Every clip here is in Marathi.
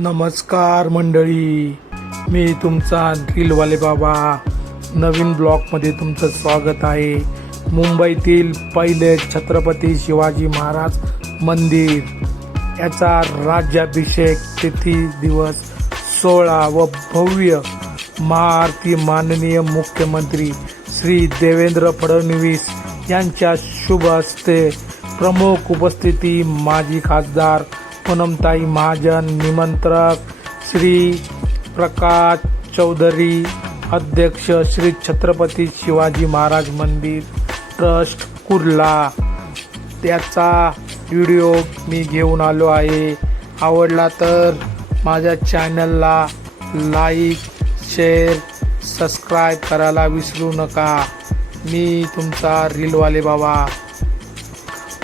नमस्कार मंडळी. मी तुमचा ड्रिलवाले बाबा. नवीन ब्लॉगमध्ये तुमचं स्वागत आहे. मुंबईतील पहिले छत्रपती शिवाजी महाराज मंदिर. याचा राज्याभिषेक तिथी दिवस सोळा व भव्य महाआरती माननीय मुख्यमंत्री श्री देवेंद्र फडणवीस यांच्या शुभ हस्ते प्रमुख उपस्थिती माजी खासदार पूनमताई महाजन निमंत्रक श्री प्रकाश चौधरी अध्यक्ष श्री छत्रपती शिवाजी महाराज मंदिर ट्रस्ट कुर्ला. त्याचा व्हिडिओ मी घेऊन आलो आहे. आवडला तर माझ्या चॅनलला लाईक शेअर सबस्क्राईब करायला विसरू नका. मी तुमचा रीलवाले बाबा.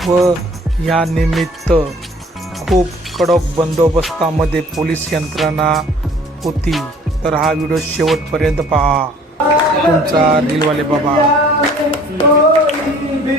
व या निमित्त खूप कडक बंदोबस्तामध्ये पोलीस यंत्रणा होती. तर हा व्हिडिओ शेवटपर्यंत पहा. तुमचा रीलवाले बाबा. कोई भी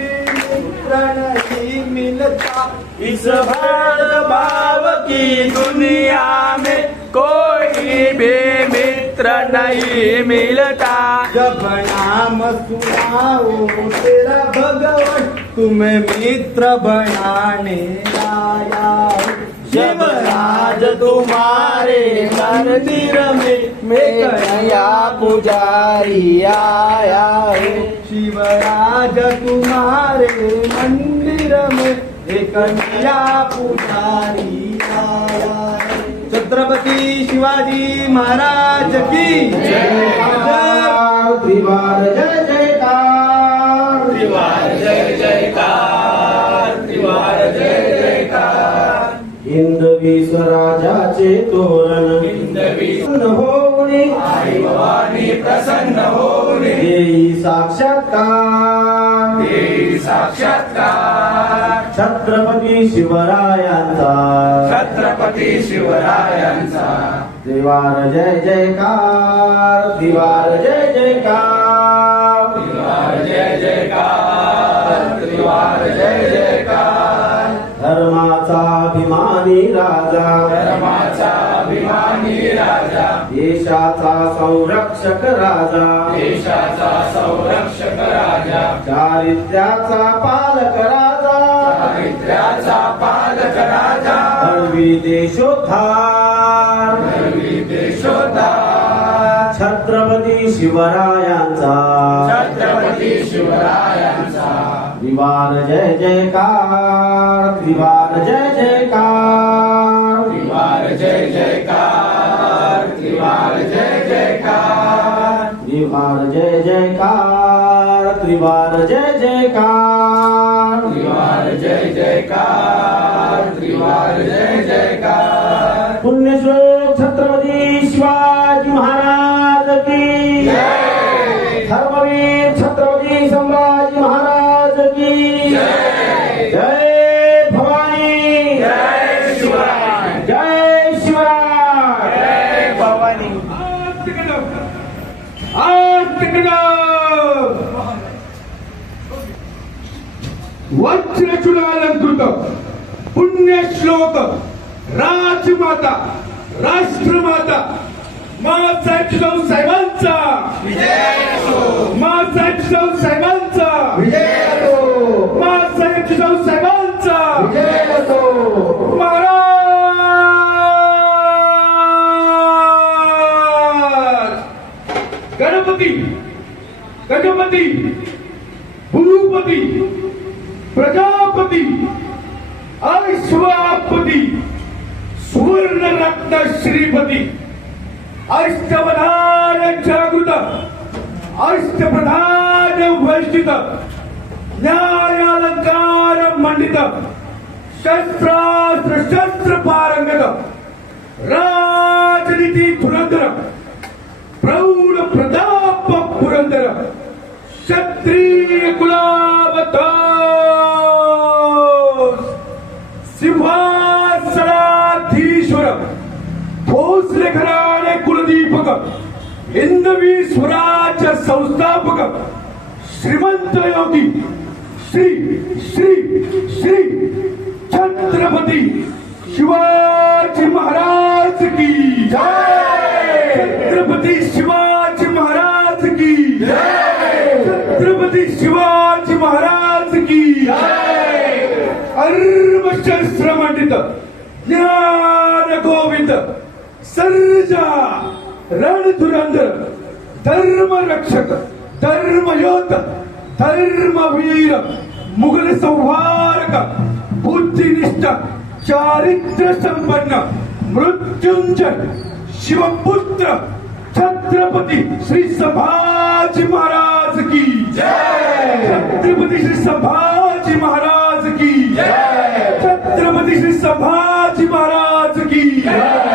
भाव की दुनिया में कोई भी मित्र नहीं मिलता जब नाम सुनाओ तेरा भगवान तुम्हें मित्र बनाने आया हूँ। शिवराज तुम्हारे मंदिर में मैं कन्हैया पुजारी आया हूँ शिवराज तुम्हारे मंदिर में एक कन्हैया पुजारी आया है छत्रपती शिवाजी महाराज की जय स्वराजाचे तोरण. भवानी प्रसन्न होणे देई साक्षात्कार. देई साक्षात्कार. छत्रपती शिवरायांचा. छत्रपती शिवरायांचा. दिवार जय जयकार. दिवार जय जयकार. दिवार जय जयकार. दिवार जय जयकार. धर्माचा अभिमानी राजा. अभिमानी राजा. देशाचा संरक्षक राजा. देशाचा संरक्षक राजा. चारित्र्याचा पालक राजा. चारित्र्याचा पालक राजा. धर्मी देशोद्धार. धर्मी देशोद्धार. छत्रपती शिवरायांचा. छत्रपती शिवरायांचा. त्रिवार जय जयकार त्रिवार जय जयकार. त्रिवार जय जयकार त्रिवार जय जयकार। त्रिवार जय जयकार। वज्रचुलालंकृत पुण्यश्लोक राजमाता राष्ट्रमाता मासाहेब जिजाऊ साहेबांचा. मासाहेब जिजाऊ साहेबांचा. मासाहेब जिजाऊ साहेबांचा. महाराज! गणपती गणपती भूपती ಪ್ರಜಾಪತಿ ಅಶ್ವಾಪತಿ ಸುವರ್ಣ ರತ್ನ ಶ್ರೀಪತಿ ಅಷ್ಟವಧಾನ ಜಾಗೃತ, ಅಷ್ಟಪ್ರಧಾನ ವಂಚಿತ, ನ್ಯಾಯಾಲಂಕಾರ ಮಂಡಿತ, ಶಸ್ತ್ರಾಸ್ತ್ರ ಶಸ್ತ್ರ ಪಾರಂಗದ ರಾಜನೀತಿ ಪುರಂದರ, ಪ್ರೌಢ ಪ್ರತಾಪ ಪುರಂದರ, ಕ್ಷತ್ರಿಯ ಕುಲ हिंदवी स्वराज संस्थापक श्रीमंत योगी श्री श्री श्री छत्रपती शिवाजी महाराज की छत्रपती शिवाजी महाराज की छत्रपती शिवाजी महाराज की अर्मशस्त्र मंडित ज्ञान गोविंद सर्जा! रणधुरंधर धर्म रक्षक धर्मयोत धर्मवीर मुघल संहारक बुद्धिनिष्ठ चारित्र्य संपन्न मृत्युंजय शिवपुत्र छत्रपती श्री संभाजी महाराज की छत्रपती श्री संभाजी महाराज की छत्रपती श्री संभाजी महाराज की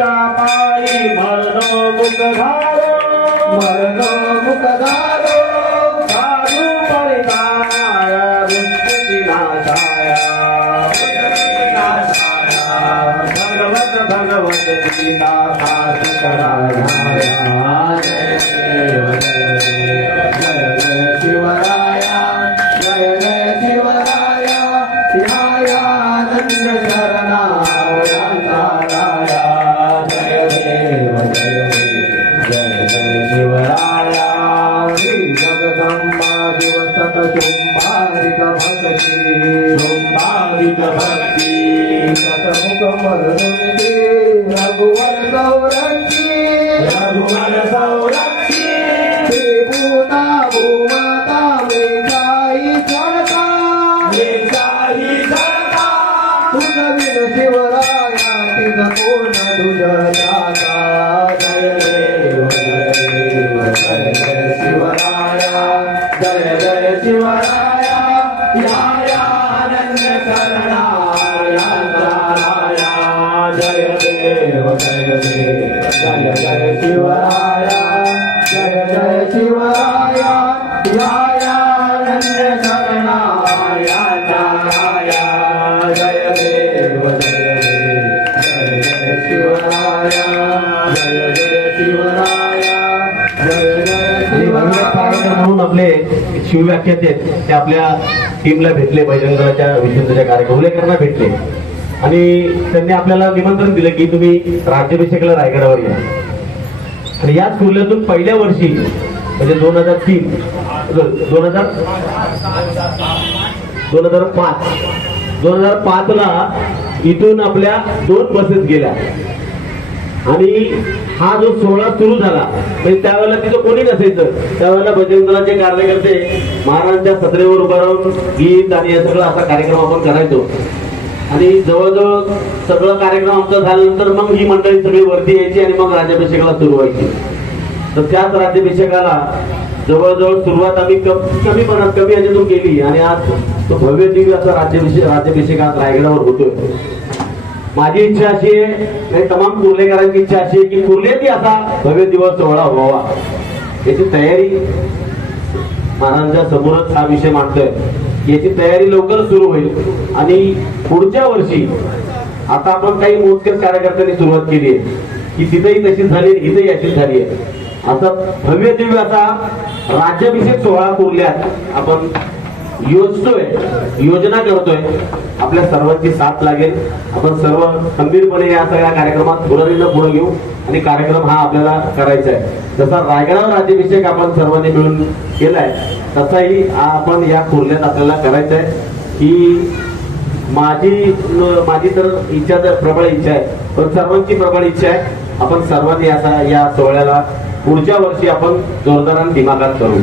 पायी मरणो मुख घालो मरणो मुख घालो जय देव जय जय जय शिवराया जय जय शिवराया या या आनंद जय देव जय देव जय जय शिवराया. जय जय शिवराया जय जय शिवराया म्हणून आपले शिवव्याख्याते आहेत ते आपल्या टीमला भेटले बजरंगाच्या विश्वच्या कार्यक्रम भेटले. आणि त्यांनी आपल्याला निमंत्रण दिलं की तुम्ही राज्याभिषेकला रायगडावर या. आणि याच कुर्ल्यातून पहिल्या वर्षी म्हणजे दोन हजार तीन दोन हजार दोन हजार पाच दोन हजार पाचला इथून आपल्या दोन बसेस गेल्या. आणि हा जो सोहळा सुरू झाला म्हणजे त्यावेळेला तिथं कोणी नसायचं त्यावेळेला बजरंगदलाचे कार्यकर्ते महाराजांच्या सत्रेवर उभं राहून गीत आणि हे सगळं असा कार्यक्रम आपण करायचो. आणि जवळजवळ सगळं कार्यक्रम आमचा झाल्यानंतर मग ही मंडळी सगळी वरती यायची आणि मग राज्याभिषेकाला सुरू व्हायची. तर त्याच राज्याभिषेकाला जवळजवळ सुरुवात आम्ही कम- कमी मनात कमी याच्यातून केली. आणि आज तो भव्य दिव्य असा राज्याभिषेक राज्याभिषेक आज रायगडावर होतोय. माझी इच्छा अशी आहे तमाम कुर्लेकरांची इच्छा अशी आहे की कुर्लेती असा भव्य दिवस सोहळा व्हावा. याची तयारी महाराजांच्या समोरच हा विषय मांडतोय. याची तयारी लवकर सुरू होईल. आणि पुढच्या वर्षी आता आपण काही मोजकेच कार्यकर्त्यांनी सुरुवात केली आहे. की तिथेही तशीच झाली इथेही अशीच झाली आहे. असा भव्य दिव्य असा राज्याभिषेक सोहळा कुर्ल्यात आपण योजतोय योजना करतोय आपल्या सर्वांची साथ लागेल. आपण सर्व खंबीरपणे या सगळ्या कार्यक्रमात पुढारीनं पुढे घेऊ आणि कार्यक्रम हा आपल्याला करायचा आहे. जसा रायगडावर राज्याभिषेक आपण सर्वांनी मिळून केलाय तसाही आपण या कुर्ल्यात आपल्याला करायचा आहे. ही माझी माझी तर इच्छा तर प्रबळ इच्छा आहे पण सर्वांची प्रबळ इच्छा आहे. आपण सर्वांनी असा या सोहळ्याला पुढच्या वर्षी आपण जोरदाराने दिमागात करू.